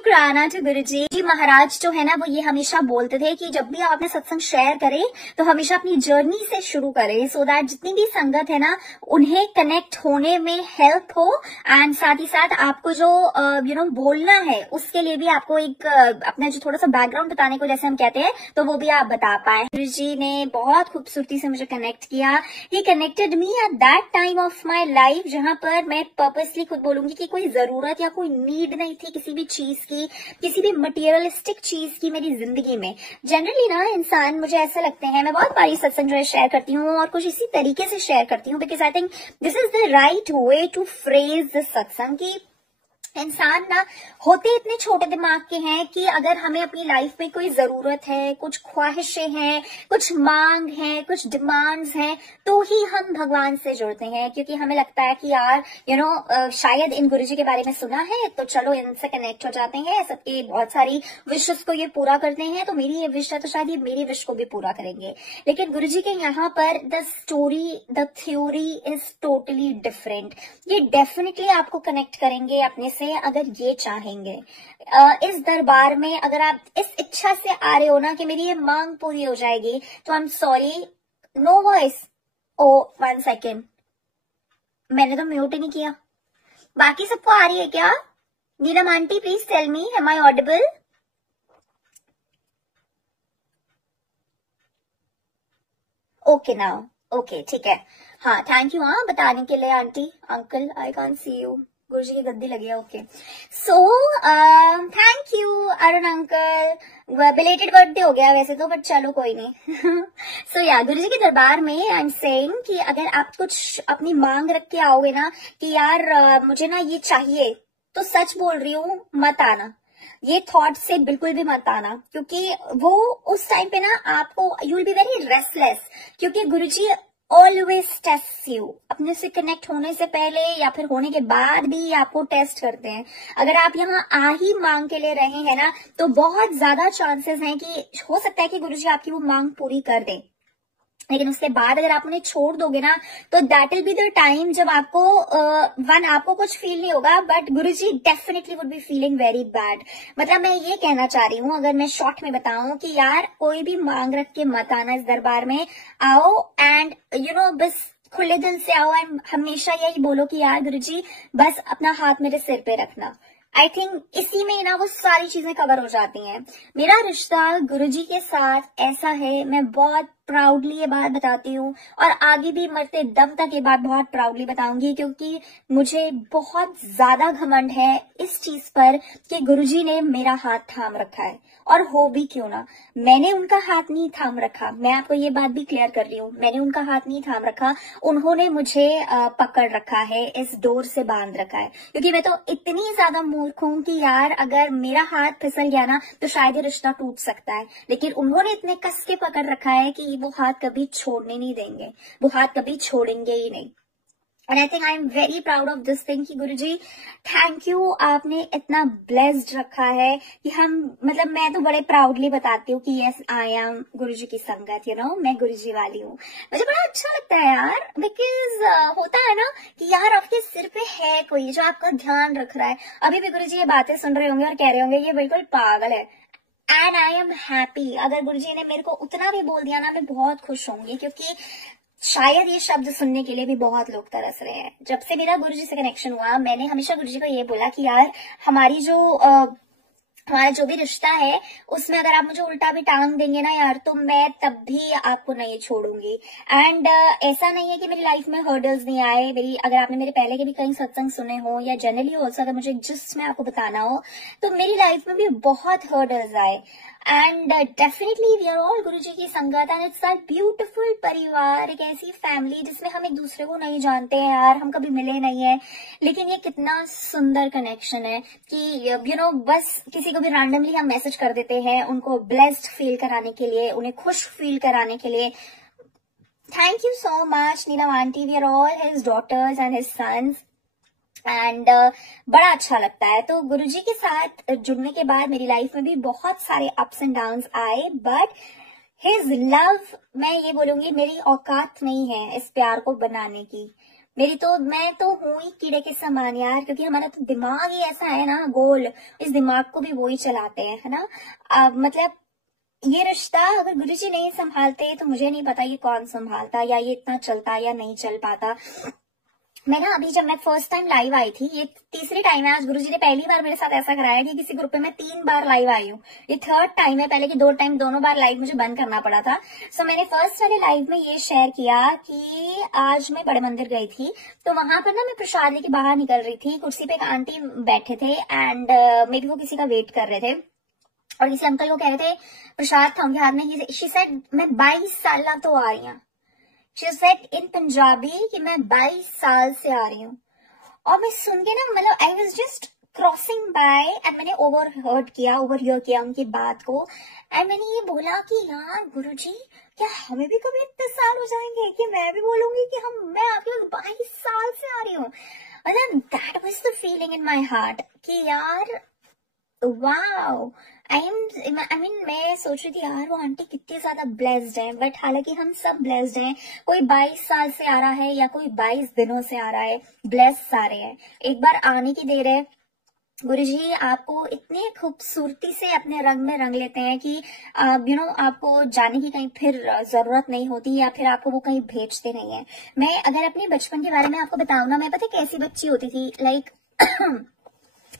शुक्राना टू गुरुजी जी महाराज जो है ना, वो ये हमेशा बोलते थे कि जब भी आप अपने सत्संग शेयर करें तो हमेशा अपनी जर्नी से शुरू करें, सो दैट जितनी भी संगत है ना उन्हें कनेक्ट होने में हेल्प हो, एंड साथ ही साथ आपको जो बोलना है उसके लिए भी आपको एक अपना जो थोड़ा सा बैकग्राउंड बताने को जैसे हम कहते हैं तो वो भी आप बता पाए। गुरुजी ने बहुत खूबसूरती से मुझे कनेक्ट किया। He connected me at that time of my life जहां पर मैं पर्पसली खुद बोलूंगी कि कोई जरूरत या कोई नीड नहीं थी किसी भी चीज की, किसी भी मटेरियलिस्टिक चीज की मेरी जिंदगी में। जनरली ना इंसान, मुझे ऐसा लगते हैं, मैं बहुत बारी सत्संग जो है शेयर करती हूँ और कुछ इसी तरीके से शेयर करती हूँ, because I think this is the right way to phrase this satsang की इंसान ना होते इतने छोटे दिमाग के हैं कि अगर हमें अपनी लाइफ में कोई जरूरत है, कुछ ख्वाहिशें हैं, कुछ मांग है, कुछ डिमांड्स हैं, तो ही हम भगवान से जुड़ते हैं, क्योंकि हमें लगता है कि यार शायद इन गुरुजी के बारे में सुना है तो चलो इनसे कनेक्ट हो जाते हैं, सबकी बहुत सारी विशेस को ये पूरा करते हैं, तो मेरी ये विश है तो शायद ये मेरी विश को भी पूरा करेंगे। लेकिन गुरुजी के यहाँ पर the story, the theory is totally different. ये डेफिनेटली आपको कनेक्ट करेंगे अपने से अगर ये चाहेंगे। इस दरबार में अगर आप इस इच्छा से आ रहे हो ना कि मेरी ये मांग पूरी हो जाएगी, तो I am sorry, no voice. Oh 1 second, मैंने तो म्यूट ही नहीं किया। बाकी सबको आ रही है क्या? Neelam aunty please tell me, am I audible? Okay now, okay ठीक है। हाँ थैंक यू हाँ बताने के लिए aunty. Uncle I can't see you, Guruji की गद्दी लगी है। Okay so thank you Arun uncle. Belated birthday हो गया वैसे तो, बट चलो कोई नहीं। सो या गुरुजी के दरबार में आई एम सेइंग कि अगर आप कुछ अपनी मांग रख के आओगे ना कि यार मुझे ना ये चाहिए, तो सच बोल रही हूँ मत आना, ये थॉट से बिल्कुल भी मत आना, क्योंकि वो उस टाइम पे ना आपको you will be very restless, क्योंकि गुरुजी ऑलवेज टेस्ट यू। अपने से कनेक्ट होने से पहले या फिर होने के बाद भी आपको टेस्ट करते हैं। अगर आप यहाँ आ ही मांग के लिए रहे हैं ना, तो बहुत ज्यादा चांसेस हैं कि हो सकता है कि गुरुजी आपकी वो मांग पूरी कर दें, लेकिन उसके बाद अगर आप उन्हें छोड़ दोगे ना तो that will be the time जब आपको आपको कुछ फील नहीं होगा, but Guruji definitely would be feeling very bad. मतलब मैं ये कहना चाह रही हूँ, अगर मैं शॉर्ट में बताऊं कि यार कोई भी मांग रख के मत आना इस दरबार में। आओ एंड बस खुले दिल से आओ एंड हमेशा यही बोलो कि यार गुरुजी बस अपना हाथ मेरे सिर पे रखना। आई थिंक इसी में ना वो सारी चीजें कवर हो जाती हैं। मेरा रिश्ता गुरुजी के साथ ऐसा है, मैं बहुत प्राउडली ये बात बताती हूँ और आगे भी मरते दम तक ये बात बहुत प्राउडली बताऊंगी, क्योंकि मुझे बहुत ज्यादा घमंड है इस चीज पर कि गुरुजी ने मेरा हाथ थाम रखा है। और हो भी क्यों ना, मैंने उनका हाथ नहीं थाम रखा, मैं आपको ये बात भी क्लियर कर रही हूँ, मैंने उनका हाथ नहीं थाम रखा, उन्होंने मुझे पकड़ रखा है, इस डोर से बांध रखा है। क्योंकि मैं तो इतनी ज्यादा मूर्ख हूं कि यार अगर मेरा हाथ फिसल गया ना तो शायद ये रिश्ता टूट सकता है, लेकिन उन्होंने इतने कस के पकड़ रखा है कि वो हाथ कभी छोड़ने नहीं देंगे, वो हाथ कभी छोड़ेंगे ही नहीं। And I think I am very proud of this thing कि गुरुजी थैंक यू, आपने इतना ब्लेस्ड रखा है कि हम, मतलब मैं तो बड़े प्राउडली बताती हूँ कि यस आई एम गुरुजी की संगत, मैं गुरुजी वाली हूँ। मुझे बड़ा अच्छा लगता है यार, बिकॉज होता है ना कि यार आपके सिर पे है कोई जो आपका ध्यान रख रहा है। अभी भी गुरुजी ये बातें सुन रहे होंगे और कह रहे होंगे ये बिल्कुल पागल है, एंड आई एम हैप्पी। अगर गुरुजी ने मेरे को उतना भी बोल दिया ना, मैं बहुत खुश होंगी, क्योंकि शायद ये शब्द सुनने के लिए भी बहुत लोग तरस रहे हैं। जब से मेरा गुरुजी से कनेक्शन हुआ, मैंने हमेशा गुरुजी को ये बोला कि यार हमारी जो हमारा जो भी रिश्ता है उसमें अगर आप मुझे उल्टा भी टांग देंगे ना यार, तो मैं तब भी आपको नहीं छोड़ूंगी। एंड ऐसा नहीं है कि मेरी लाइफ में हर्डल्स नहीं आए। मेरी, अगर आपने मेरे पहले के भी कई सत्संग सुने हो या जनरली ऑल्सो अगर मुझे जिस्ट में आपको बताना हो, तो मेरी लाइफ में भी बहुत हर्डल्स आए। And definitely we are all Guruji की संगत एंड इट्स आवर ब्यूटीफुल परिवार, एक ऐसी फैमिली जिसमें हम एक दूसरे को नहीं जानते हैं यार, हम कभी मिले नहीं है, लेकिन ये कितना सुंदर कनेक्शन है कि बस किसी को भी रैंडमली हम मैसेज कर देते हैं उनको ब्लेस्ड फील कराने के लिए, उन्हें खुश फील कराने के लिए। Thank you so much Neelam aunty, we are all his daughters and his sons एंड बड़ा अच्छा लगता है। तो गुरुजी के साथ जुड़ने के बाद मेरी लाइफ में भी बहुत सारे अप्स एंड डाउन्स आए, बट हिज लव, मैं ये बोलूंगी मेरी औकात नहीं है इस प्यार को बनाने की। मैं तो हूँ ही कीड़े के समान यार, क्योंकि हमारा तो दिमाग ही ऐसा है ना, गोल, इस दिमाग को भी वो ही चलाते हैं, है ना। मतलब ये रिश्ता अगर गुरुजी नहीं संभालते तो मुझे नहीं पता ये कौन संभालता, या ये इतना चलता या नहीं चल पाता। मैं ना अभी जब मैं फर्स्ट टाइम लाइव आई थी, ये तीसरी टाइम है आज, गुरुजी ने पहली बार मेरे साथ ऐसा कराया कि किसी ग्रुप पे मैं 3 बार लाइव आई हूँ। ये थर्ड टाइम है, पहले की 2 टाइम दोनों बार लाइव मुझे बंद करना पड़ा था। सो मैंने फर्स्ट वाले लाइव में ये शेयर किया कि आज मैं बड़े मंदिर गई थी, तो वहां पर ना मैं प्रसाद लेके बाहर निकल रही थी, कुर्सी पे एक आंटी बैठे थे एंड मे बी वो किसी का वेट कर रहे थे, और किसी अंकल को कह रहे थे प्रसाद था उनके हाथ में। शी सेड मैं 22 साल तो आ रही हूँ, शी सेड इन पंजाबी कि मैं 22 साल से आ रही हूँ। और मैं सुन के ना, मतलब I was just crossing by and मैंने ओवरहियर किया उनकी बात को, एंड मैंने ये बोला कि यार गुरुजी क्या हमें भी कभी इतने साल हो जाएंगे कि मैं भी बोलूंगी कि मैं आपके 22 साल से आ रही हूँ। मतलब that was the feeling in my heart कि यार वाओ, आई मीन मैं सोच रही थी यार वो आंटी कितनी ज्यादा ब्लेस्ड है, बट हालांकि हम सब ब्लेस्ड हैं। कोई 22 साल से आ रहा है या कोई 22 दिनों से आ रहा है, ब्लेस सारे हैं। एक बार आने की देर है। गुरुजी आपको इतने खूबसूरती से अपने रंग में रंग लेते हैं कि आपको जाने की कहीं फिर जरूरत नहीं होती, या फिर आपको वो कहीं भेजते नहीं है। मैं अगर अपने बचपन के बारे में आपको बताऊं ना, मैं पता कैसी बच्ची होती थी, लाइक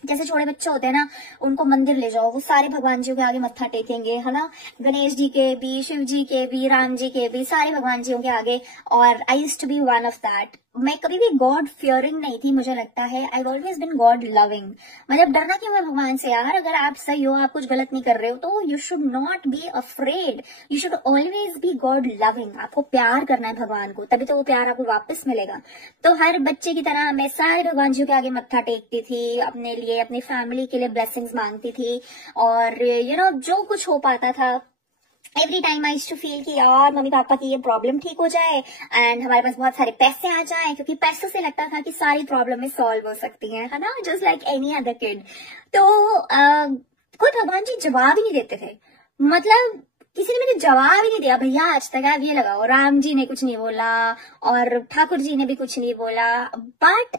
जैसे छोटे बच्चे होते हैं ना, उनको मंदिर ले जाओ, वो सारे भगवान जी के आगे मत्था टेकेंगे, है ना, गणेश जी के भी, शिव जी के भी, राम जी के भी, सारे भगवान जियों के आगे। और I used to be one of that. मैं कभी भी गॉड फियरिंग नहीं थी, मुझे लगता है I always been God loving. मतलब डरना क्यों है भगवान से यार, अगर आप सही हो, आप कुछ गलत नहीं कर रहे हो, तो you should not be afraid, you should always be God loving. आपको प्यार करना है भगवान को, तभी तो वो प्यार आपको वापस मिलेगा। तो हर बच्चे की तरह मैं सारे भगवान जी के आगे मत्था टेकती थी, अपने लिए, अपनी फैमिली के लिए ब्लेसिंग्स मांगती थी, और जो कुछ हो पाता था, every time I to feel कि यार मम्मी पापा की ये प्रॉब्लम ठीक हो जाए एंड हमारे पास बहुत सारे पैसे आ जाएं, क्योंकि पैसों से लगता था कि सारी प्रॉब्लम सॉल्व हो सकती है ना, just like any other kid. तो कोई भगवान जी जवाब ही नहीं देते थे, मतलब किसी ने मुझे जवाब ही नहीं दिया, भैया आज तक आप ये लगाओ, राम जी ने कुछ नहीं बोला और ठाकुर जी ने भी कुछ नहीं बोला। But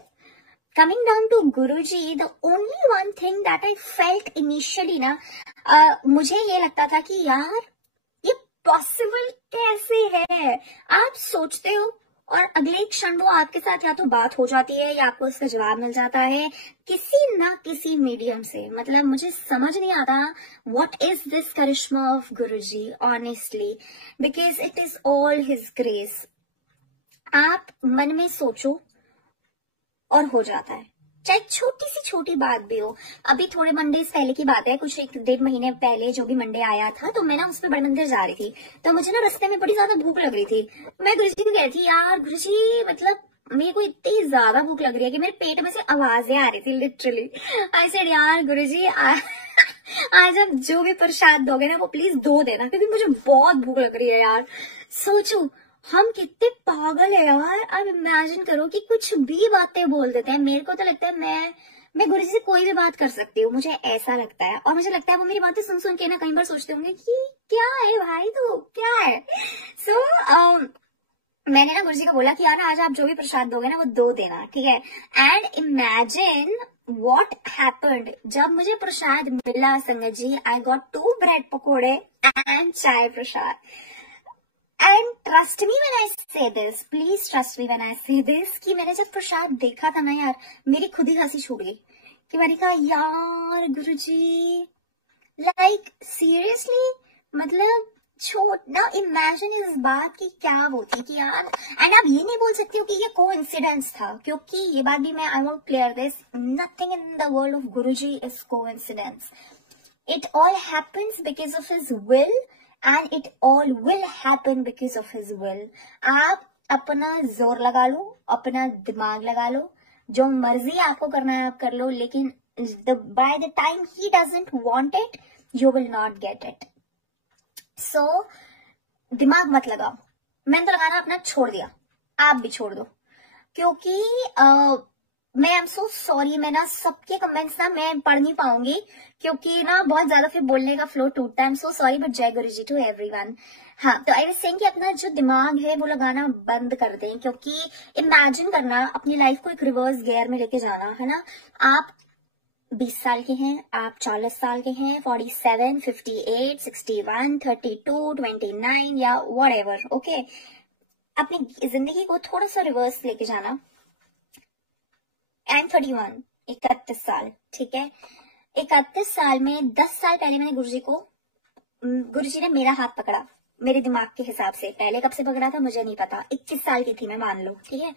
coming down to Guruji, the only one thing that I felt initially ना, मुझे ये लगता था कि यार ये पॉसिबल कैसे है। आप सोचते हो और अगले क्षण वो आपके साथ या तो बात हो जाती है या आपको उसका जवाब मिल जाता है किसी ना किसी मीडियम से। मतलब मुझे समझ नहीं आता what is this करिश्मा of Guruji honestly, because it is all his grace. आप मन में सोचो और हो जाता है, चाहे छोटी सी छोटी बात भी हो। अभी थोड़े मंडे पहले की बात है, कुछ 1-1.5 महीने पहले जो भी मंडे आया था, तो मैं ना उस पर बड़े मंदिर जा रही थी, तो मुझे ना रास्ते में बड़ी ज्यादा भूख लग रही थी। मैं गुरुजी को कह रही थी यार गुरुजी मतलब मेरे को इतनी ज्यादा भूख लग रही है कि मेरे पेट में से आवाजें आ रही थी लिटरली। आई सेड यार गुरुजी आज आप जो भी प्रसाद दोगे ना वो प्लीज 2 देना, क्योंकि मुझे बहुत भूख लग रही है यार। सोचो हम कितने पागल है यार। अब इमेजिन करो कि कुछ भी बातें बोल देते हैं। मेरे को तो लगता है मैं गुरुजी से कोई भी बात कर सकती हूँ, मुझे ऐसा लगता है। और मुझे लगता है वो मेरी बातें सुन सुन के ना कई बार सोचते होंगे कि क्या है भाई तो क्या है। सो मैंने ना गुरुजी को बोला कि यार आज आप जो भी प्रसाद दोगे ना वो 2 देना, ठीक है। एंड इमेजिन what happened जब मुझे प्रसाद मिला संगत जी, I got 2 bread pakode and chai prasad. And trust me when I say this, please trust me when I say this, कि मैंने जब प्रसाद देखा था ना यार मेरी खुद ही हंसी छूट गई कि मैंने कहा यार गुरुजी लाइक सीरियसली, मतलब छोड़ ना। इमेजिन इस बात की क्या वो थी कि यार, एंड आप ये नहीं बोल सकते हो कि ये कोइंसिडेंस था, क्योंकि ये बात भी मैं I want clear this, nothing in the world of Guruji is coincidence. It all happens because of his will and it all will happen because of his will. आप अपना जोर लगा लो, अपना दिमाग लगा लो, जो मर्जी आपको करना है आप कर लो, लेकिन by the time he doesn't want it, you will not get it. So, दिमाग मत लगाओ। मैंने तो लगाना अपना छोड़ दिया, आप भी छोड़ दो, क्योंकि मैं आई एम सो सॉरी, मैं ना सबके कमेंट्स ना मैं पढ़ नहीं पाऊंगी क्योंकि ना बहुत ज्यादा फिर बोलने का फ्लो टूटता है। आई एम सो सॉरी, बट जय गुरुजी टू एवरीवन। हाँ, तो आई वाज सेइंग कि अपना जो दिमाग है वो लगाना बंद कर दें, क्योंकि इमेजिन करना अपनी लाइफ को एक रिवर्स गियर में लेके जाना है ना। आप 20 साल के हैं, आप 40 साल के हैं, 47, 58, 61, 32, 29 या व्हाटएवर, ओके। अपनी जिंदगी को थोड़ा सा रिवर्स लेके जाना। आई एम 31, 31 साल, ठीक है। 31 साल में 10 साल पहले मैंने गुरुजी ने मेरा हाथ पकड़ा, मेरे दिमाग के हिसाब से। पहले कब से पकड़ा था मुझे नहीं पता, 21 साल की थी मैं, मान लो, ठीक है।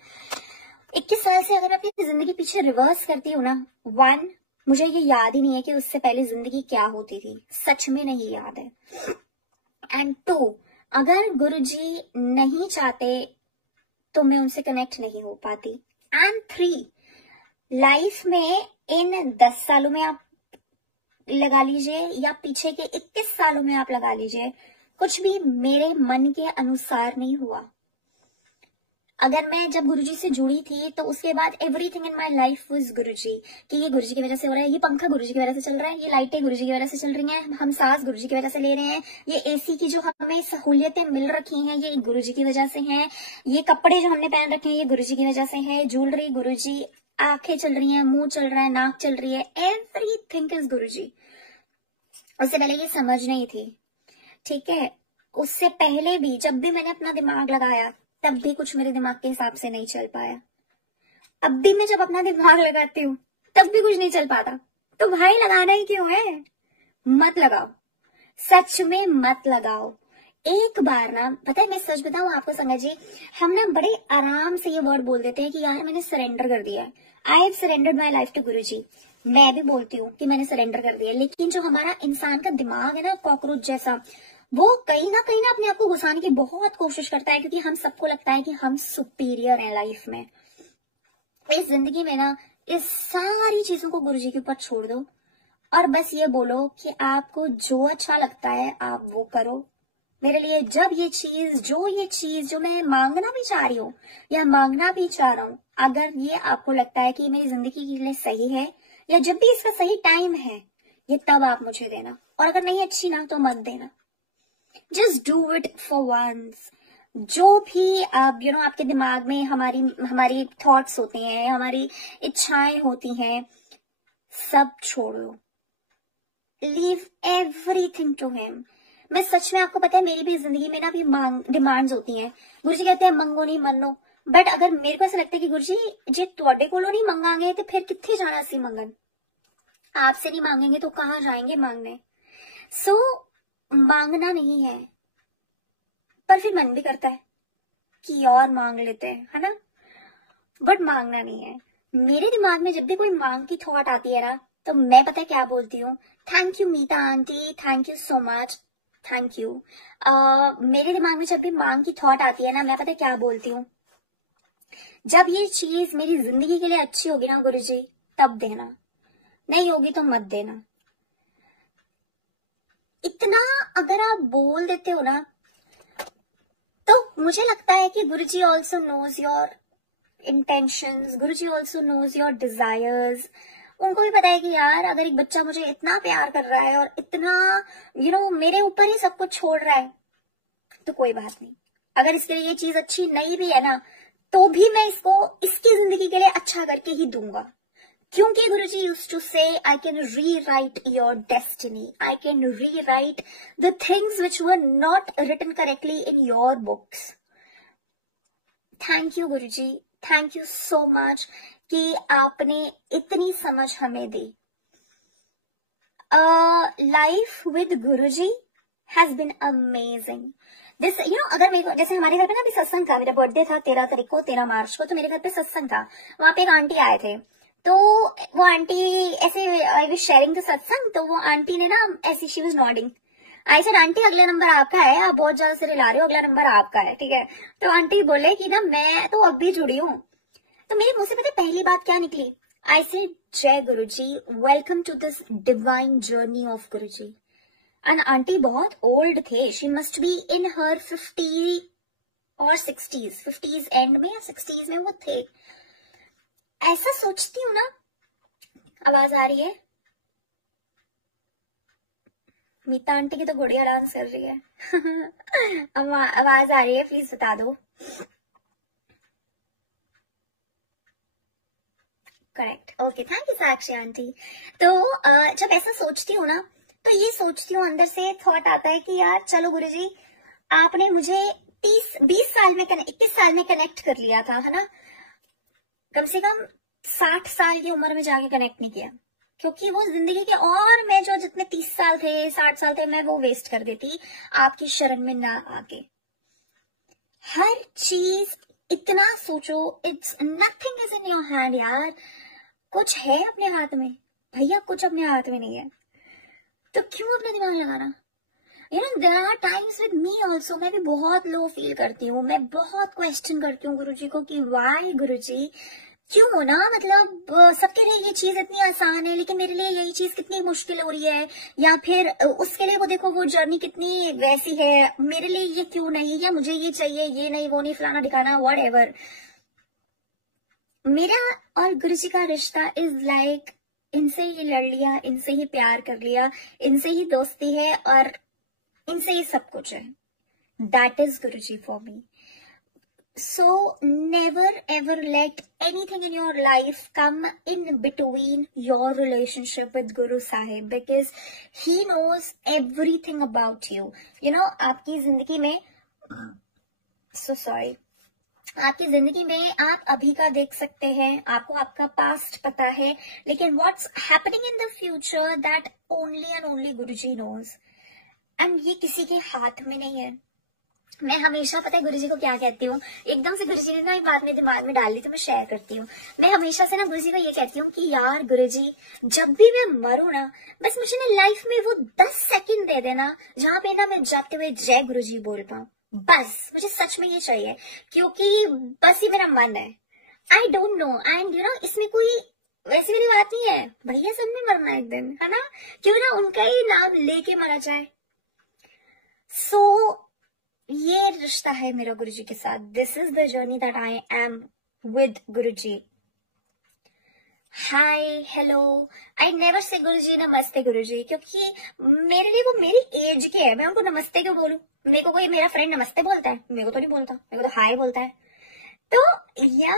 21 साल से अगर अपनी जिंदगी पीछे रिवर्स करती हूँ ना, 1, मुझे ये याद ही नहीं है कि उससे पहले जिंदगी क्या होती थी, सच में नहीं याद है। एंड 2, अगर गुरुजी नहीं चाहते तो मैं उनसे कनेक्ट नहीं हो पाती। एंड 3, लाइफ में इन 10 सालों में आप लगा लीजिए या पीछे के 21 सालों में आप लगा लीजिए, कुछ भी मेरे मन के अनुसार नहीं हुआ। अगर मैं जब गुरुजी से जुड़ी थी तो उसके बाद everything in my life was Guruji, कि ये गुरुजी की वजह से हो रहा है, ये पंखा गुरुजी की वजह से चल रहा है, ये लाइटें गुरुजी की वजह से चल रही हैं, हम सांस गुरुजी की वजह से ले रहे हैं, ये एसी की जो हमें सहूलियतें मिल रखी हैं ये गुरुजी की वजह से हैं, ये कपड़े जो हमने पहन रखे हैं ये गुरुजी की वजह से है, ज्वेलरी गुरुजी, आंखें चल रही हैं, मुंह चल रहा है, नाक चल रही है, एवरीथिंग इज गुरुजी। उससे पहले ये समझ नहीं थी, ठीक है। उससे पहले भी जब भी मैंने अपना दिमाग लगाया तब भी कुछ मेरे दिमाग के हिसाब से नहीं चल पाया। अब भी मैं जब अपना दिमाग लगाती हूँ तब भी कुछ नहीं चल पाता। तो भाई लगाना ही क्यों है, मत लगाओ, सच में मत लगाओ। एक बार ना, पता है मैं सच बताऊं आपको संगत जी, हम ना बड़े आराम से ये वर्ड बोल देते हैं कि यार मैंने सरेंडर कर दिया है, I have surrendered my life to Guruji. मैं भी बोलती हूँ कि मैंने सरेंडर कर दिया, लेकिन जो हमारा इंसान का दिमाग है ना, कॉकरोच जैसा, वो कहीं ना अपने आप को घुसाने की बहुत कोशिश करता है, क्योंकि हम सबको लगता है कि हम सुपीरियर हैं लाइफ में। इस जिंदगी में ना इस सारी चीजों को गुरुजी के ऊपर छोड़ दो और बस ये बोलो कि आपको जो अच्छा लगता है आप वो करो। मेरे लिए जब ये चीज जो मैं मांगना भी चाह रही हूँ या मांगना भी चाह रहा हूँ, अगर ये आपको लगता है कि मेरी जिंदगी के लिए सही है या जब भी इसका सही टाइम है, ये तब आप मुझे देना, और अगर नहीं अच्छी ना तो मत देना। Just do it for once. जो भी आपके दिमाग में हमारी थॉट्स होते हैं, हमारी इच्छाएं होती हैं, सब छोड़ो, लीव एवरीथिंग टू हिम। मैं सच में, आपको पता है मेरी भी जिंदगी में ना भी डिमांड्स होती हैं। गुरुजी कहते हैं मंगो नहीं मनो, बट अगर मेरे को ऐसा लगता है कि गुरुजी जे तुहाडे कोलों नहीं मंगांगे तो फिर कित्थे जाना सी मंगन, आपसे नहीं मांगेंगे तो कहाँ जाएंगे मांगने। सो मांगना नहीं है, पर फिर मन भी करता है कि और मांग लेते हैं, है ना, बट मांगना नहीं है। मेरे दिमाग में जब भी कोई मांग की थॉट आती है ना, तो मैं पता है क्या बोलती हूँ, thank you Meeta aunty, thank you so much, thank you. मेरे दिमाग में जब भी मांग की थॉट आती है ना, मैं पता है क्या बोलती हूँ, जब ये चीज मेरी जिंदगी के लिए अच्छी होगी ना गुरुजी तब देना, नहीं होगी तो मत देना। इतना अगर आप बोल देते हो ना, तो मुझे लगता है कि Guruji also knows your intentions, Guruji also knows your desires. उनको भी पता है कि यार अगर एक बच्चा मुझे इतना प्यार कर रहा है और इतना मेरे ऊपर ही सब कुछ छोड़ रहा है, तो कोई बात नहीं, अगर इसके लिए ये चीज अच्छी नहीं भी है ना, तो भी मैं इसको इसकी जिंदगी के लिए अच्छा करके ही दूंगा। क्योंकि गुरुजी used to say, I can rewrite your destiny, I can rewrite the things which were not written correctly in your books. Thank you Guruji, thank you so much कि आपने इतनी समझ हमें दी। Life with Guruji has been amazing. This अगर मेरे, जैसे हमारे घर पे ना अभी सत्संग था, मेरा बर्थडे था 13 तारीख को, 13 मार्च को, तो मेरे घर पे सत्संग था। वहां पे एक आंटी आए थे, तो वो आंटी ऐसे, आई वाज शेयरिंग द सत्संग, तो वो आंटी ने ना ऐसी, she was nodding, I said aunty अगला नंबर आपका है, आप बहुत ज्यादा से ला रहे हो, अगला नंबर आपका है, ठीक है। तो आंटी बोले कि ना मैं तो अब भी जुड़ी हूँ। तो मेरे मुंह से पता पहली बात क्या निकली, I said Jai Guruji, welcome to this divine journey of Guruji. And aunty बहुत ओल्ड थे, she must be in her 50 or 60s, 50s and में या 60s में वो थे। ऐसा सोचती हूँ ना, आवाज आ रही है? मीता आंटी की तो गुड़िया डांस कर रही है। आवाज आ रही है, प्लीज बता दो। Correct, okay, thank you Sakshi aunty. तो जब ऐसा सोचती हूँ ना, तो ये सोचती हूँ, अंदर से थॉट आता है कि यार चलो गुरुजी, आपने मुझे 20 साल में 21 साल में कनेक्ट कर लिया था, है ना? कम से कम 60 साल की उम्र में जाके कनेक्ट नहीं किया, क्योंकि वो जिंदगी के और मैं जो जितने 30 साल थे, 60 साल थे, मैं वो वेस्ट कर देती आपकी शरण में ना आके। हर चीज इतना सोचो, it's nothing is in your hand यार। कुछ है अपने हाथ में भैया, कुछ अपने हाथ में नहीं है, तो क्यों अपना दिमाग लगाना? You know there are times with me also, मैं भी बहुत लो फील करती हूँ, मैं बहुत क्वेश्चन करती हूँ गुरुजी को कि वाई गुरुजी, क्यों ना, मतलब सबके लिए ये चीज इतनी आसान है, लेकिन मेरे लिए यही चीज कितनी मुश्किल हो रही है, या फिर उसके लिए वो देखो वो जर्नी कितनी वैसी है, मेरे लिए ये क्यों नहीं, या मुझे ये चाहिए, ये नहीं, वो नहीं, फलाना दिखाना, व्हाटएवर। मेरा और गुरुजी का रिश्ता इज लाइक, इनसे ही लड़ लिया, इनसे ही प्यार कर लिया, इनसे ही दोस्ती है, और इनसे ही सब कुछ है। That is Guruji for me. So never ever let anything in your life come in between your relationship with Guru Sahib, because he knows everything about you. You know, आपकी जिंदगी में, so sorry, आपकी जिंदगी में आप अभी का देख सकते हैं, आपको आपका पास्ट पता है, लेकिन what's happening in the future that only and only Guruji knows, and ये किसी के हाथ में नहीं है। मैं हमेशा, पता है गुरुजी को क्या कहती हूँ, एकदम से गुरुजी ने ना एक बात मेरे दिमाग में डाल दी, तो मैं शेयर करती हूँ। मैं हमेशा से ना गुरुजी को ये कहती हूँ कि यार गुरुजी, जब भी मैं मरूं ना, बस मुझे ना लाइफ में वो 10 सेकंड दे देना जहां पे ना मैं जाते हुए जय गुरुजी बोल पाऊं, बस मुझे सच में ये चाहिए, क्योंकि बस ये मेरा मन है। I don't know, and you know, इसमें कोई वैसी मेरी बात नहीं है भैया, सब में मरना एक दिन, है ना? क्यों ना उनका ही नाम लेके मरा जाए। सो ये रिश्ता है मेरा गुरुजी के साथ। This is the journey that I am with Guruji. Hi, hello, I never say Guruji नमस्ते गुरुजी, क्योंकि मेरे लिए वो मेरी एज के है, मैं उनको नमस्ते क्यों बोलूं? मेरे को कोई मेरा फ्रेंड नमस्ते बोलता है? मेरे को तो नहीं बोलता, मेरे को तो हाय बोलता है। तो या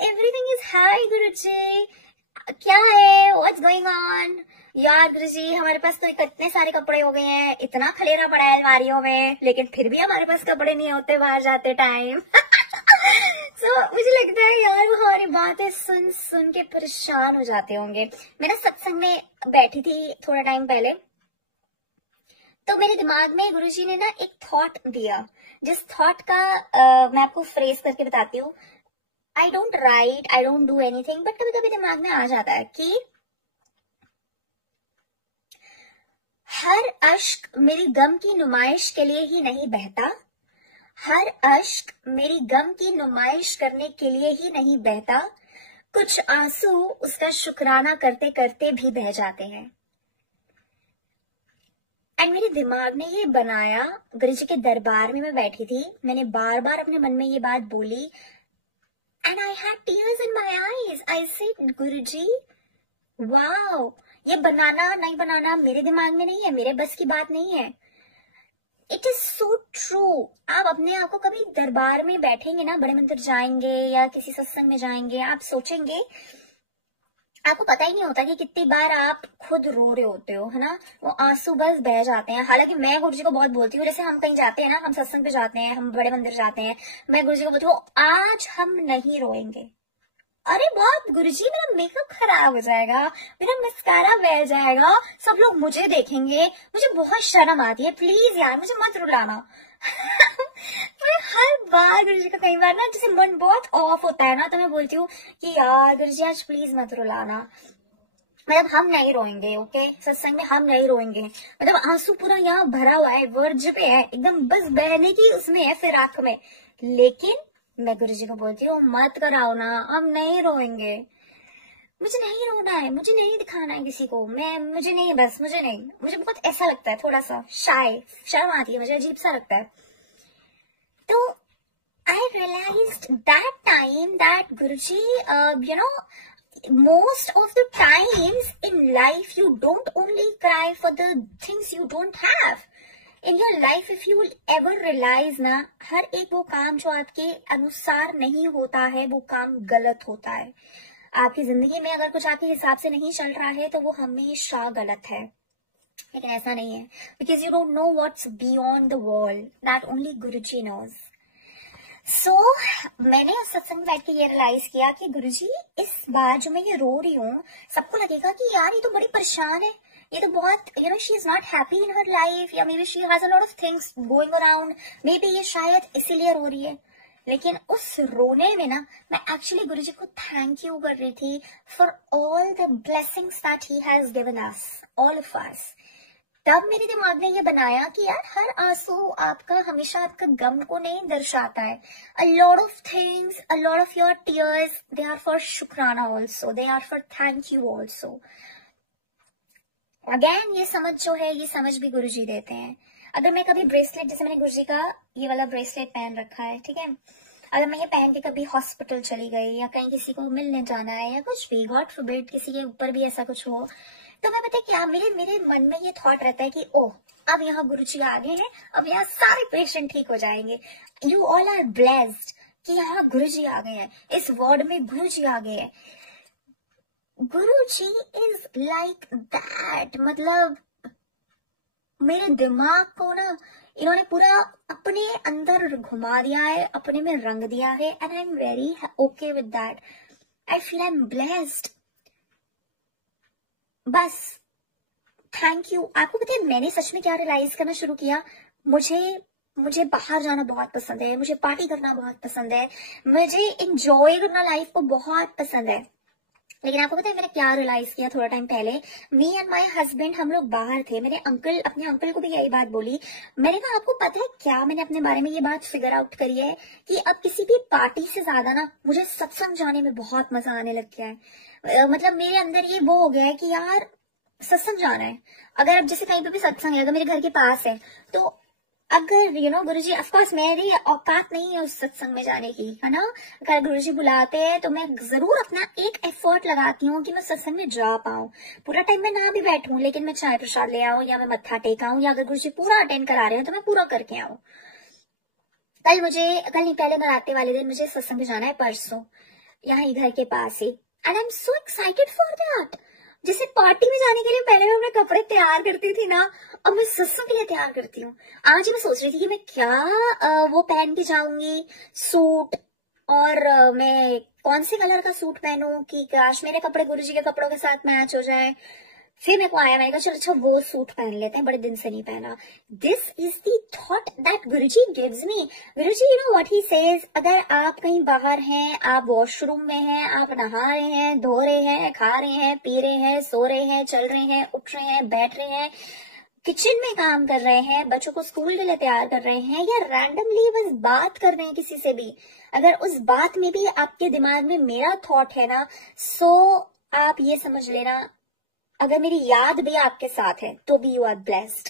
एवरीथिंग इज हाय गुरुजी, क्या है, व्हाट्स गोइंग ऑन? यार गुरुजी, हमारे पास तो इतने सारे कपड़े हो गए हैं, इतना खलेरा पड़ा है अलमारियों में, लेकिन फिर भी हमारे पास कपड़े नहीं होते बाहर जाते टाइम। So, मुझे लगता है यार वो हमारी बातें सुन सुन के परेशान हो जाते होंगे। मैं ना सत्संग में बैठी थी थोड़ा टाइम पहले, तो मेरे दिमाग में गुरुजी ने ना एक थॉट दिया, जिस थॉट का मैं आपको फ्रेज करके बताती हूँ। I don't write, I don't do anything, but कभी कभी दिमाग में आ जाता है कि हर अश्क मेरी गम की नुमाइश के लिए ही नहीं बहता, हर अश्क मेरी गम की नुमाइश करने के लिए ही नहीं बहता, कुछ आंसू उसका शुक्राना करते करते भी बह जाते हैं। एंड मेरे दिमाग ने ये बनाया, गुरुजी के दरबार में मैं बैठी थी, मैंने बार बार अपने मन में ये बात बोली, and I had tears in my eyes. I said Guruji, wow, ये बनाना नहीं बनाना मेरे दिमाग में नहीं है, मेरे बस की बात नहीं है। It is so true. आप अपने आप को कभी दरबार में बैठेंगे ना, बड़े मंदिर जाएंगे या किसी सत्संग में जाएंगे, आप सोचेंगे, आपको पता ही नहीं होता कि कितनी बार आप खुद रो रहे होते हो, है ना? वो आंसू बस बह जाते हैं। हालांकि मैं गुरुजी को बहुत बोलती हूँ, जैसे हम कहीं जाते हैं ना, हम सत्संग पे जाते हैं, हम बड़े मंदिर जाते हैं, मैं गुरुजी को बोलती हूँ आज हम नहीं रोएंगे। अरे बहुत गुरुजी, मेरा मेकअप खराब हो जाएगा, मेरा मस्कारा बह जाएगा, सब लोग मुझे देखेंगे, मुझे बहुत शर्म आती है, प्लीज यार मुझे मत रुलाना। मैं हर बार गुरुजी को, कई बार ना जैसे मन बहुत ऑफ होता है ना, तो मैं बोलती हूँ कि यार गुरुजी आज प्लीज मत रुलाना, मतलब हम नहीं रोएंगे, ओके? सत्संग में हम नहीं रोएंगे, मतलब आंसू पूरा यहाँ भरा हुआ है, वर्ज पे है एकदम, बस बहने की उसमें है फिराक में, लेकिन मैं गुरुजी को बोलती हूँ मत कराओ ना, हम नहीं रोएंगे, मुझे नहीं रोना है, मुझे नहीं दिखाना है किसी को, मुझे नहीं, बस मुझे नहीं, मुझे बहुत ऐसा लगता है, थोड़ा सा शाय, शर्म आती है मुझे, अजीब सा लगता है। तो I realized that time that Guruji, most of the times in life you don't only cry for the things you don't have in your life. If you will ever realize ना, हर एक वो काम जो आपके अनुसार नहीं होता है वो काम गलत होता है. आपकी जिंदगी में अगर कुछ आपके हिसाब से नहीं चल रहा है तो वो हमेशा गलत है. लेकिन ऐसा नहीं है, because you don't know what's beyond the wall. That only Guruji knows. So, मैंने उस सत्संग में बैठ के ये रियलाइज किया कि गुरुजी इस बार जो मैं ये रो रही हूँ, सबको लगेगा कि यार ये तो बड़ी परेशान है, ये तो बहुत she is not happy in her life, या maybe she has a lot of things going around, maybe ये शायद इसीलिए रो रही है. लेकिन उस रोने में ना मैं एक्चुअली गुरुजी को थैंक यू कर रही थी for all the blessings that he has given us, all of us. तब मेरे दिमाग ने ये बनाया कि यार हर आंसू आपका हमेशा आपका गम को नहीं दर्शाता है. A lot of things, a lot of your tears, they are for shukrana also, they are for thank you also. Again ये समझ जो है, ये समझ भी गुरुजी देते हैं. अगर मैं कभी ब्रेसलेट, जैसे मैंने गुरुजी का ये वाला ब्रेसलेट पहन रखा है, ठीक है, अगर मैं ये पहन के कभी हॉस्पिटल चली गई या कहीं किसी को मिलने जाना है या कुछ भी, गॉड फॉरबिड किसी के ऊपर भी ऐसा कुछ हो, तो मैं पता क्या मेरे मन में ये थॉट रहता है कि ओह अब यहाँ गुरुजी आ गए हैं, अब यहाँ सारे पेशेंट ठीक हो जाएंगे. यू ऑल आर ब्लेस्ड कि यहाँ गुरुजी आ गए हैं, इस वार्ड में गुरुजी आ गए हैं. गुरुजी इज लाइक दैट. मतलब मेरे दिमाग को ना इन्होंने पूरा अपने अंदर घुमा दिया है, अपने में रंग दिया है, and I am very okay with that. I feel I am blessed. बस थैंक यू. आपको पता है मैंने सच में क्या रियलाइज करना शुरू किया, मुझे बाहर जाना बहुत पसंद है, मुझे पार्टी करना बहुत पसंद है, मुझे एंजॉय करना लाइफ को बहुत पसंद है. लेकिन आपको पता है मैंने क्या रियलाइज किया थोड़ा टाइम पहले, मी एंड माय हस्बैंड हम लोग बाहर थे, मेरे अंकल, अपने अंकल को भी यही बात बोली. मैंने कहा आपको पता है क्या, मैंने अपने बारे में ये बात फिगर आउट करी है कि अब किसी भी पार्टी से ज्यादा ना मुझे सत्संग जाने में बहुत मजा आने लग गया है. मतलब मेरे अंदर ये वो हो गया है कि यार सत्संग जाना है. अगर अब जैसे कहीं पे भी सत्संग है, अगर मेरे घर के पास है, तो अगर गुरुजी, ऑफकोर्स मेरी औकात नहीं है उस सत्संग में जाने की, है ना, अगर गुरुजी बुलाते हैं तो मैं जरूर अपना एक एफर्ट लगाती हूँ कि मैं सत्संग में जा पाऊँ. पूरा टाइम मैं ना भी बैठूं, लेकिन मैं चाय प्रसाद ले आऊं या मैं मत्था टेकाऊं, या अगर गुरुजी पूरा अटेंड करा रहे हो तो मैं पूरा करके आऊं. कल नहीं, पहले नवरात्रि वाले दिन मुझे सत्संग में जाना है, परसों, यहाँ घर के पास ही, and I am so excited for that. जैसे पार्टी में जाने के लिए पहले मैं अपने कपड़े तैयार करती थी ना, अब मैं सत्संग के लिए तैयार करती हूँ. आज मैं सोच रही थी कि मैं क्या वो पहन के जाऊंगी सूट, और मैं कौन से कलर का सूट पहनूं कि काश मेरे कपड़े गुरुजी के कपड़ों के साथ मैच हो जाए. फिर मेरे को आया, मैंने कहा चलो अच्छा वो सूट पहन लेते हैं, बड़े दिन से नहीं पहना. This is the thought that Guruji gives me. Guruji you know what he says, अगर आप कहीं बाहर हैं, आप वॉशरूम में हैं, आप नहा रहे हैं, धो रहे हैं, खा रहे हैं, पी रहे हैं, सो रहे हैं, चल रहे हैं, उठ रहे हैं, बैठ रहे हैं, किचन में काम कर रहे हैं, बच्चों को स्कूल के लिए तैयार कर रहे हैं, या रैंडमली बस बात कर रहे हैं किसी से भी, अगर उस बात में भी आपके दिमाग में मेरा थॉट है ना, सो आप ये समझ लेना, अगर मेरी याद भी आपके साथ है तो भी यू आर ब्लेस्ड.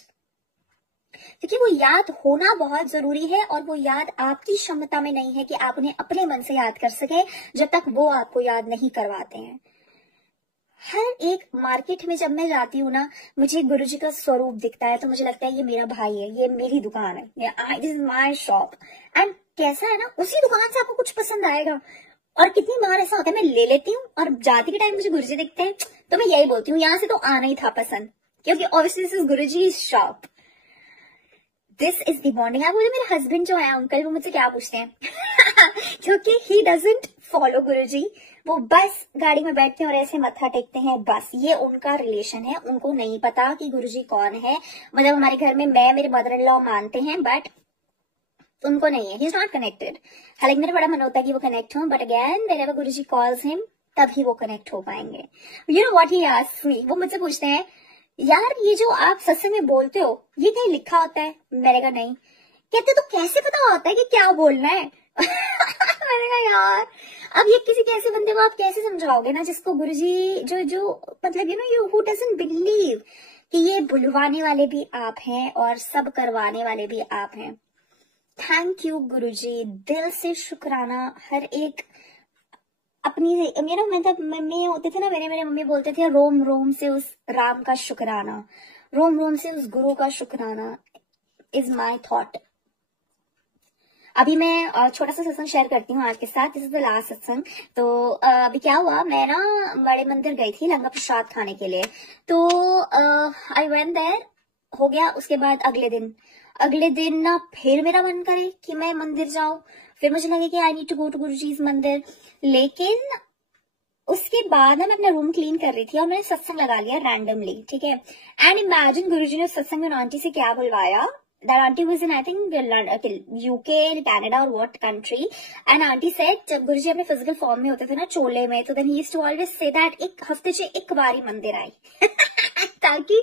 क्योंकि वो याद होना बहुत जरूरी है, और वो याद आपकी क्षमता में नहीं है कि आप उन्हें अपने मन से याद कर सके जब तक वो आपको याद नहीं करवाते हैं. हर एक मार्केट में जब मैं जाती हूँ ना, मुझे गुरुजी का स्वरूप दिखता है तो मुझे लगता है ये मेरा भाई है, ये मेरी दुकान है, this is my shop. And कैसा है ना, उसी दुकान से आपको कुछ पसंद आएगा. और कितनी बार ऐसा होता है मैं ले लेती हूँ और जाती के टाइम मुझे गुरुजी दिखते हैं तो मैं यही बोलती हूँ यहाँ से तो आना ही था पसंद, क्योंकि obviously this is Guruji shop. This is the bonding. आप बोले मेरे हस्बैंड जो है अंकल, वो मुझसे क्या पूछते हैं क्योंकि ही डजंट फॉलो गुरुजी, वो बस गाड़ी में बैठते हैं और ऐसे मत्था टेकते हैं, बस ये उनका रिलेशन है. उनको नहीं पता कि गुरुजी कौन है. मतलब हमारे घर में मैं, मेरे मदर इन लॉ मानते हैं, बट उनको नहीं है, ही इज नॉट कनेक्टेड. हालांकि मेरा बड़ा मन होता है कि वो कनेक्ट हो, but again whenever Guruji calls him तभी वो कनेक्ट हो पाएंगे. You know what he asks मी, वो मुझसे पूछते हैं यार ये जो आप सत्संग में बोलते हो ये कहीं लिखा होता है? मैंने कहा नहीं. कहते तो कैसे पता होता है कि क्या बोलना है मैंने कहा यार अब ये किसी कैसे बंदे को आप कैसे समझाओगे ना, जिसको गुरुजी जो मतलब यू हु डजंट बिलीव कि ये बुलवाने वाले भी आप हैं और सब करवाने वाले भी आप हैं. थैंक यू गुरुजी, दिल से शुक्राना. हर एक अपनी मतलब मम्मी होते थे ना, मेरे मम्मी बोलते थे रोम रोम से उस राम का शुक्राना, रोम रोम से उस गुरु का शुक्राना इज माई थॉट। अभी मैं छोटा सा सत्संग शेयर करती हूँ आज के साथ। दिस इज द लास्ट सत्संग। तो अभी क्या हुआ, मैं ना बड़े मंदिर गई थी लंगर प्रसाद खाने के लिए। तो आई वेंट देयर, हो गया। उसके बाद अगले दिन ना फिर मेरा मन करे कि मैं मंदिर जाऊं। फिर मुझे लगे कि I need to go to Guruji's mandir. लेकिन उसके बाद ना मैं अपना रूम क्लीन कर रही थी और मैंने सत्संग लगा लिया रैंडमली, ठीक है। एंड इमेजिन गुरुजी ने सत्संग में आंटी से क्या बुलवाया। That auntie was in I think UK, Canada or what country, and auntie said जब गुरुजी अपने फिजिकल फॉर्म में होते थे ना चोले में, तो then he used to always say that एक हफ्ते से एक बारी मंदिर आई ताकि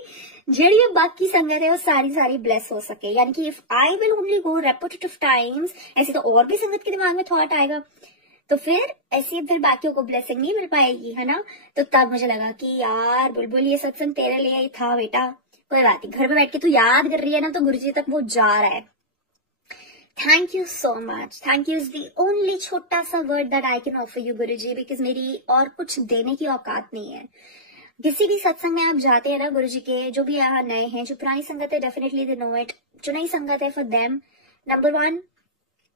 जेड़ी भी बाकी संगत है वो सारी ब्लेस हो सके। यानी कि if I will only go repetitive times, ऐसे तो और भी संगत के दिमाग में थॉट आएगा, तो फिर ऐसी फिर बाकियों को ब्लेसिंग नहीं मिल पाएगी, है ना। तो तब मुझे लगा कि यार बुलबुल ये सत्संग तेरे लिए ही था बेटा, कोई बात नहीं, घर पे बैठ के तू याद कर रही है ना तो गुरुजी तक वो जा रहा है। Thank you so much. Thank you is the only छोटा सा word that I can offer you Guruji, because मेरी और कुछ देने की औकात नहीं है। किसी भी सत्संग में आप जाते हैं ना गुरुजी के, जो भी यहाँ नए हैं, जो पुरानी संगत है डेफिनेटली दे नो इट, जो नई संगत है फॉर देम, नंबर 1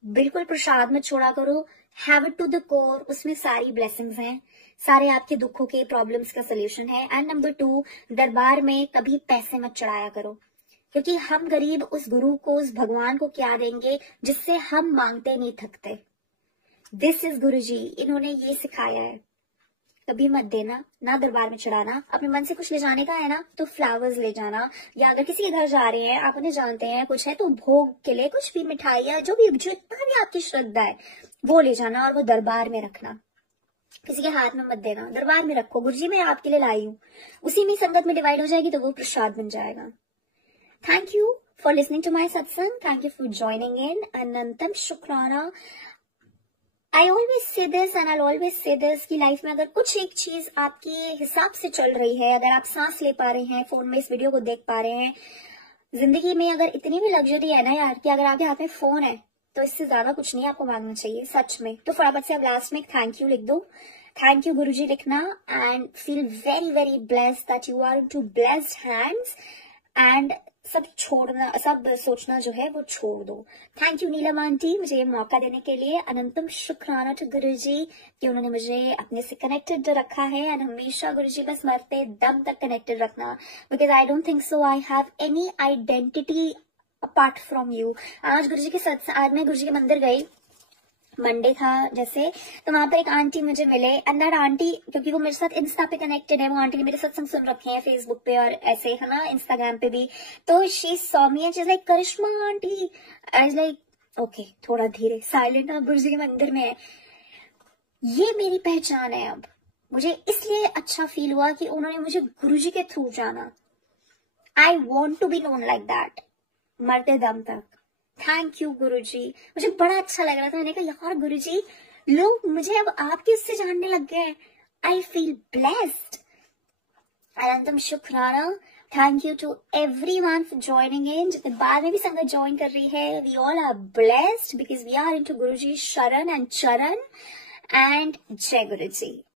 बिल्कुल प्रसाद मत छोड़ा करो, have it to the core, उसमें सारी ब्लेसिंग्स हैं, सारे आपके दुखों के प्रॉब्लम्स का सोल्यूशन है। एंड नंबर 2, दरबार में कभी पैसे मत चढ़ाया करो, क्योंकि हम गरीब उस गुरु को, उस भगवान को क्या देंगे जिससे हम मांगते नहीं थकते। दिस इज गुरुजी, इन्होंने ये सिखाया है, कभी मत देना, ना दरबार में चढ़ाना। अपने मन से कुछ ले जाने का है ना तो फ्लावर्स ले जाना, या अगर किसी के घर जा रहे हैं, आप उन्हें जानते हैं कुछ है तो भोग के लिए कुछ भी मिठाई या जो इतना भी आपकी श्रद्धा है वो ले जाना, और वो दरबार में रखना, किसी के हाथ में मत देना, दरबार में रखो। गुरुजी मैं आपके लिए लाई हूँ, उसी में संगत में डिवाइड हो जाएगी तो वो प्रसाद बन जाएगा। Thank you for listening to my satsang, thank you for joining in. अनंतम शुक्राना। I always say this and I always say this कि लाइफ में अगर कुछ एक चीज आपके हिसाब से चल रही है, अगर आप सांस ले पा रहे हैं, फोन में इस वीडियो को देख पा रहे हैं, जिंदगी में अगर इतनी भी लग्जरी है ना यार कि अगर आपके हाथ में फोन है तो इससे ज्यादा कुछ नहीं आपको मांगना चाहिए सच में। तो फटाफट से अब लास्ट में थैंक यू लिख दो, थैंक यू गुरुजी लिखना, and feel very very blessed that you are into blessed hands, and सब छोड़ना, सब सोचना जो है वो छोड़ दो। थैंक यू नीलम आंटी मुझे ये मौका देने के लिए। अनंतम शुक्राना टू गुरुजी कि उन्होंने मुझे अपने से कनेक्टेड रखा है, एंड हमेशा गुरुजी बस मरते दम तक कनेक्टेड रखना, because I don't think so I have any identity apart from you. आज गुरुजी के आज मैं गुरुजी के मंदिर गई, मंडे था जैसे, तो वहां पर एक आंटी मुझे मिले, एंड दैट आंटी, क्योंकि वो मेरे साथ इंस्टा पे कनेक्टेड है, वो आंटी ने मेरे सत्संग सुन रखे हैं फेसबुक पे और ऐसे है ना इंस्टाग्राम पे भी, तो she saw me and she is like Karishma aunty. I was like okay, थोड़ा धीरे साइलेंट, अब गुरुजी के मंदिर में है, ये मेरी पहचान है। अब मुझे इसलिए अच्छा फील हुआ कि उन्होंने मुझे गुरुजी के थ्रू जाना। I want to be known like that मरते दम तक। थैंक यू गुरुजी, मुझे बड़ा अच्छा लग रहा था। मैंने कहा यार गुरुजी लोग मुझे अब आपके उससे जानने लग गए, आई फील ब्लेस्ड। अनंतम शुक्राना। Thank you to everyone for joining in, जितने बाद में भी संगत ज्वाइन कर रही है, we all are blessed because we are into Guruji sharan and चरण, एंड जय गुरुजी।